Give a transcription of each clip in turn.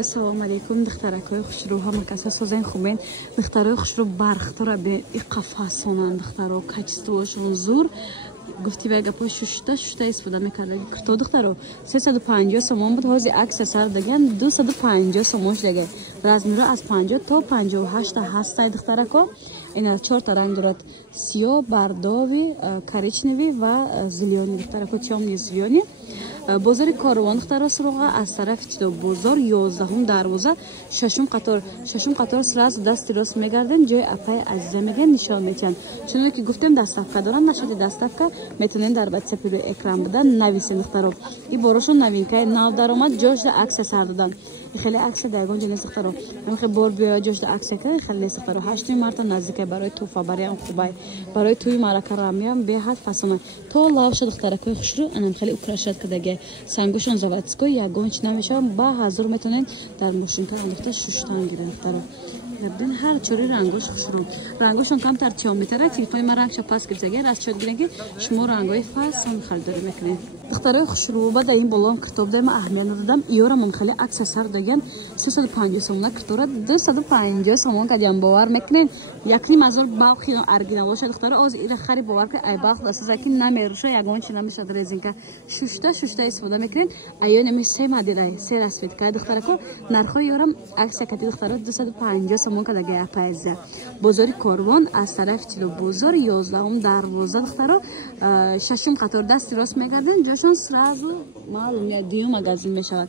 Ассалому алейкум, духтаракои хушрӯ, ҳама каса созен хубен. Духтарои хушрӯ бархтора бе и қафасонан духтаро качествошон зур. Гуфти бе гапо шушта истифода мекардаги курто духтаро 350 сомон буд, ҳози акса сар даган 250 сомон шудаги. Размиро аз 50 то 58 ҳастай духтарако. Ина 4 ранг дорад: сиё, бардови, коричневый ва зелёни духтарако, тёмни зелёни. Бозори Корвон духтаро суруға аз тарафи чидо бозор 11 дарвоза шашум қатор сразу дасти рост мегарден, ҷои апай азиза меген нишон метиҳанд. Чуноне ки гуфтем дастафка доранд, нашади дастафка метонен дар ватсапи рӯи экран будан нависен духтаро. И борошон новинкаи нав даромад, ҷошда акса сар додан. خیلی عکس دایگان جنس اخترو من خیلی بار بیا جوش د عکس که خیلی اخترو 8 مرتا نزدیک برای توفا برای اون خوبای برای توی معرکه رامیام به حد فسانه تو لاو شد اخترکای خوشرو انم خیلی اوکراشات کداگه سانگوشون زواتسکو یگون چ نمیشه با حضور میتونن در ماشین کار انداخته شوشتان گیرن اخترو ببین هر چوری رنگوش خسرون رنگوشون کم تر 4 متره تلفن ما رنگش پاس گرفتگی راست شد گیرن که شما رنگای فاسون خریداری میکنین دخترای خوشرو بعد این بولان کتاب دایم اهمیت دادم ایورا من خیلی عکس سر دادن 350 سومون کتورا 250 سومون کدیم باور میکنین یکی مازال باقی ارگینال شد دخترا از این خری باور که ای باق دست زکی نمیروشه یگان چی نمیشه درزینکا شوشتا استفاده میکنین ایو نمی سه مدل سه رسمت که دخترا کو نرخ یورم عکس کتی دخترا 250 سومون کداگه پایزه بازاری کاروان از طرف چلو بازار 11 دروازه دخترا ششم قطار دست راست میگردن جاشون سرازو معلومه دیو مغازین میشود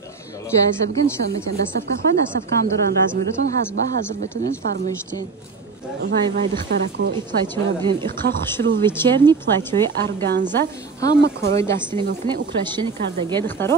جایزه بگین نشون میتین دستافکا خواهد دستافکا هم دارن رزمیرتون هست با حاضر بتونین فرمایش دین вай духтарако и платьёро бинем и қа хушрӯ вечерни платьёи органза ҳама корои дастӣ нигоҳ кунед украшени кардаги духтаро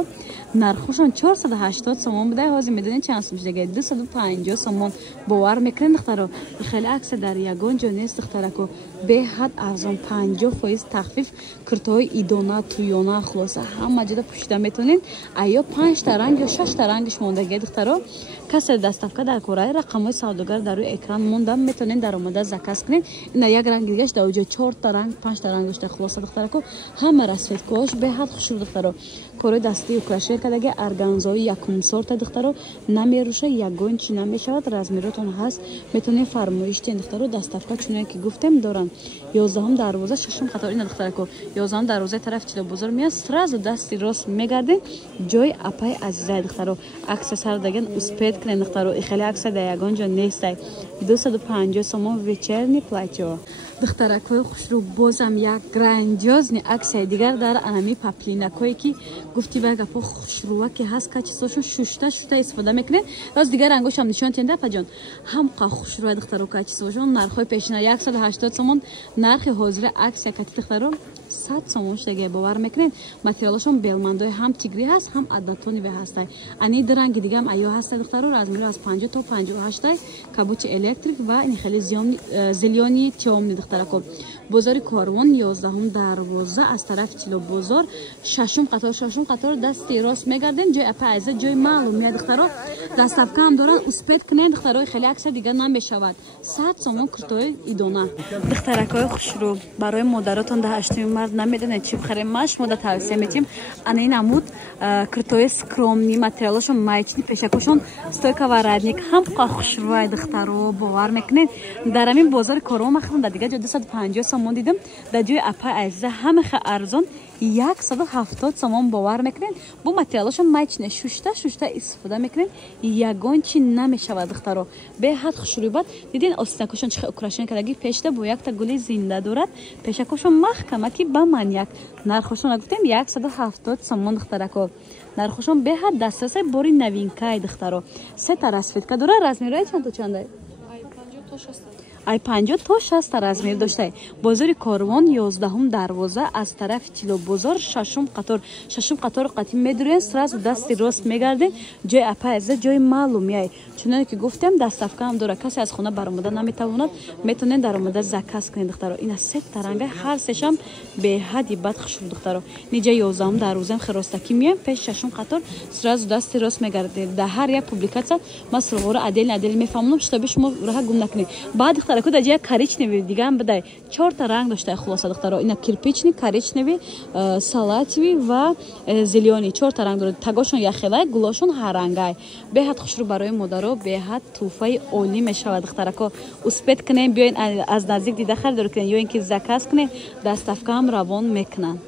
нархушон 480 сомон буда ҳозир медонед чанд сом шудаги 250 сомон бовар мекунед духтаро хеле акса дар ягон ҷо нест духтарако беҳад арзон 50% тахфиф куртои идона туёна хулоса ҳама ҷода пӯшида метавонед аё 5 та ранг ё 6 та рангиш мондаги духтаро касе дастафка дар кораи рақамҳои савдогар дар рӯи экран монда метавонед дар омада заказ кунед ина як ранг дигаш дар оҷо 4 та ранг 5 та ранг дошта хулоса духтарако ҳама расветкош беҳад хушрӯ духтаро корои дастии украшия кадаги органзои якум сорта духтаро намеруша ягон чӣ намешавад размеротон ҳаст метавонед фармоиш ден духтаро дастафка чуноне ки гуфтем доранд 11 дарвоза 6 қатор ина духтарако 11 дарвозаи тарафи чило бозор меяд сразу дасти рост мегарден ҷои апай азизай духтаро акса сар даган успед кунед духтаро хеле акса да ягон ҷо нестай 250 сомон вечерни платьё духтаракои хушрӯ бозам як грандиозни аксияи дигар дар анами паплинакое ки гуфти ба гапо хушрӯва ки ҳаст качествошон шушта истифода мекунед роз дигар рангошам нишон тиҳед апаҷон ҳамқа хушрӯва духтаро качествошон нархҳои пешина 180 сомон нархи ҳозира аксия кати духтаро 100 сомон шудаги бовар мекунед материалошон белмандои ҳам тигри ҳаст ҳам адатониве ҳастай ани ду ранги дигам айё ҳастай духтаро размиро аз 50 то 58 кабути электрик ва ин хеле зелёни тёмни духтарако бозори Корвон 11 дарвоза аз тарафи чило бозор шашум қатор дасти рост мегарден ҷои апа айза ҷои маълумия духтаро дастафка ҳам доран успед кунед духтаро хеле акса дига намешавад 100 сомон куртои идона духтаракои хушрӯ барои модаротон да 8 март намедонед чӣ бихарем маш мода тавсия метим ана ин амуд куртои скромни материалошон маечни пешакошон стойка ва радник ҳамқа хушрӯваи духтаро бовар мекунед дар ҳамин бозори Корвон махсусан дар дига ҷо 250 сомон дидам дар ҷои апа азиза ҳамаха арзон 170 сомон бовар мекунед бу материалошон маечне шушта истифода мекунед ягон чӣ намешавад духтаро беҳад хушрӯбат дидин остинакошон чӣ хел украшен кадаги пешда бо якта гули зинда дорад пешакошон маҳкамаки ба маньяк нархошон гуфтем 170 сомон духтарако нархошон беҳад дастрасай бори новинкаи духтаро се та расветка дора размерҳои чанд то чандай ай 50 то 60 та размер доштай бозори Корвон 11 дарвоза аз тарафи чило бозор шашум қатор қатӣ медурен сразу дасти рост мегарден ҷои апа аза ҷои маълумияй чуноне ки гуфтем дастафка ҳам дора касе аз хона баромада наметавонад метавонед дар омада заказ кунед духтаро ина се та ранга ҳар сешам беҳади бад хушрӯ духтаро ниҷа 11 дарвозаам хиростакӣ меем пеш шашум қатор сразу дасти рост мегардед дар ҳар як публикатсия ман сурғора адели мефаҳмонам штоби шумо раҳа гум накунед баъд духтарако даҷа коричневый дигам бидай 4 та ранг дошта хулоса духтаро ина кирпичный коричневый салатовый ва зелёний 4 та ранг дорад тагошон яхелай гулошон ҳарангай беҳад хушрӯ барои модаро беҳад туҳфаи олӣ мешавад духтарако успет кунем биёин аз наздик дида харидор кунем ё ин ки заказ кунем дастафкаам равон мекунанд